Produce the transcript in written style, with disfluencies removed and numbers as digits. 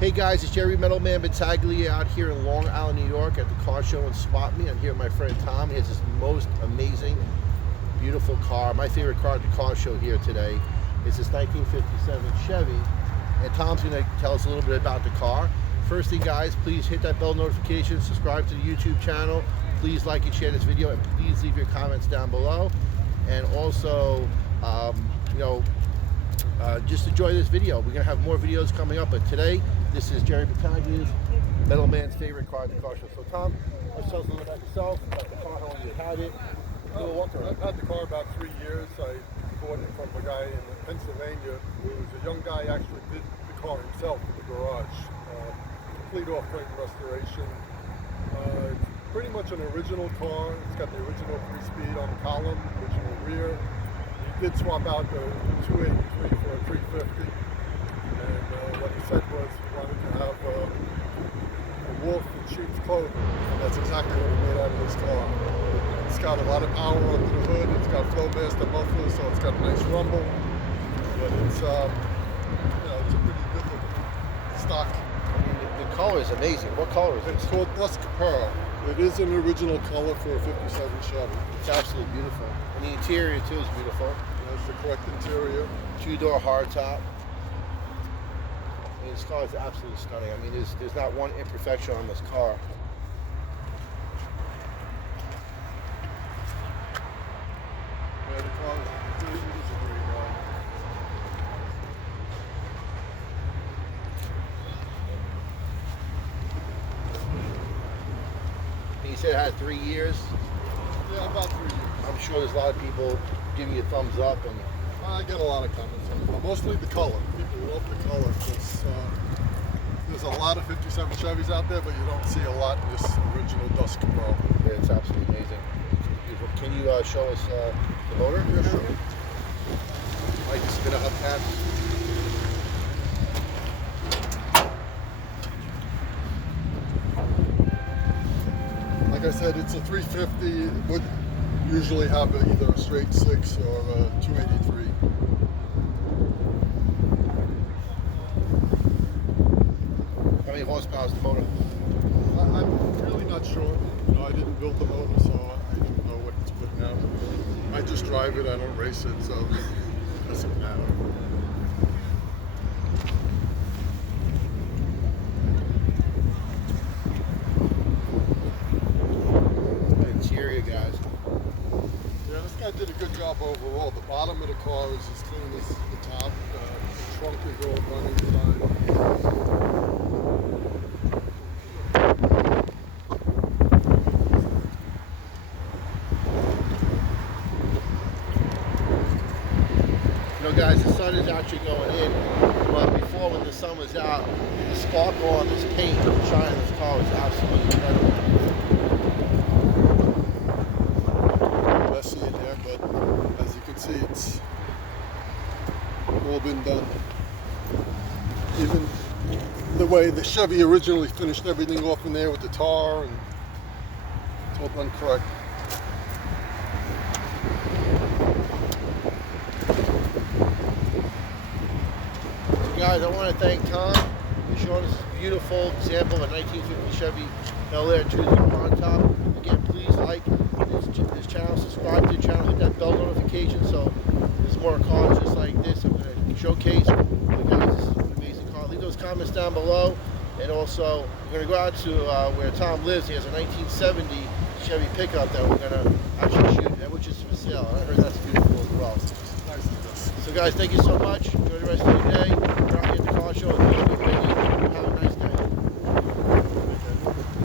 Hey guys, it's Jerry Metalman Battaglia out here in Long Island, New York at the car show in Spot Me. I'm here with my friend Tom. He has this most amazing, beautiful car. My favorite car at the car show here today is this 1957 Chevy. And Tom's going to tell us a little bit about the car. First thing guys, please hit that bell notification, subscribe to the YouTube channel. Please like and share this video, and please leave your comments down below. And also, just enjoy this video. We're going to have more videos coming up, but today, this is Jerry Battaglia's Metalman's favorite car at the car show. So Tom, let's tell us a little about yourself, about the car, how long you had it. I've had the car about 3 years. I bought it from a guy in Pennsylvania who was a young guy, actually did the car himself in the garage. Complete off-frame restoration. It's pretty much an original car. It's got the original 3-speed on the column, original rear. He did swap out the 283 for a 350. And what he said was he wanted to have a wolf in sheep's clothing. And that's exactly what he made out of this car. It's got a lot of power under the hood. It's got Flowmaster mufflers, so it's got a nice rumble. But it's, it's a pretty good looking stock. I mean, the color is amazing. What color is it? It's called Dusk Pearl. It is an original color for a 57 Chevy. It's absolutely beautiful. And the interior too is beautiful. That's the correct interior. 2-door hardtop. I mean, this car is absolutely stunning. I mean, there's not one imperfection on this car. Yeah, the car is a great car. And you said it had 3 years. Yeah, about 3 years. I'm sure there's a lot of people giving you a thumbs up, and I get a lot of comments on it, but mostly the color. People love the color because there's a lot of 57 Chevys out there, but you don't see a lot in this original Dusk Pearl. yeah, it's absolutely amazing. It's beautiful. Can you show us the motor? Yeah, sure. Like to spin a hubcap. Like I said, it's a 350. It would usually have either a straight 6 or a 283. How many horsepower is the motor? I'm really not sure. I didn't build the motor, so I don't know what it's putting out. I just drive it. I don't race it, so it doesn't matter. Interior, guys. Yeah, this guy did a good job overall. The bottom of the car is as clean as the top. The trunk is all done inside. Guys, the sun is actually going in, but before, when the sun was out, the sparkle on this paint shine in this car was absolutely incredible. Messy in there, but as you can see, it's all been done. Even the way the Chevy originally finished everything off in there with the tar, and it's all done correct. Guys, I want to thank Tom for showing us this beautiful example of a 1950 Chevy Bel Air 2-door on top. Again, please like this channel, subscribe to the channel, hit that bell notification so there's more cars just like this I'm going to showcase. But guys, this is an amazing car. Leave those comments down below. And also, we're going to go out to where Tom lives. He has a 1970 Chevy pickup that we're going to actually shoot, which is for sale. I heard that's beautiful as well. Nice. So guys, thank you so much. Enjoy the rest of your day.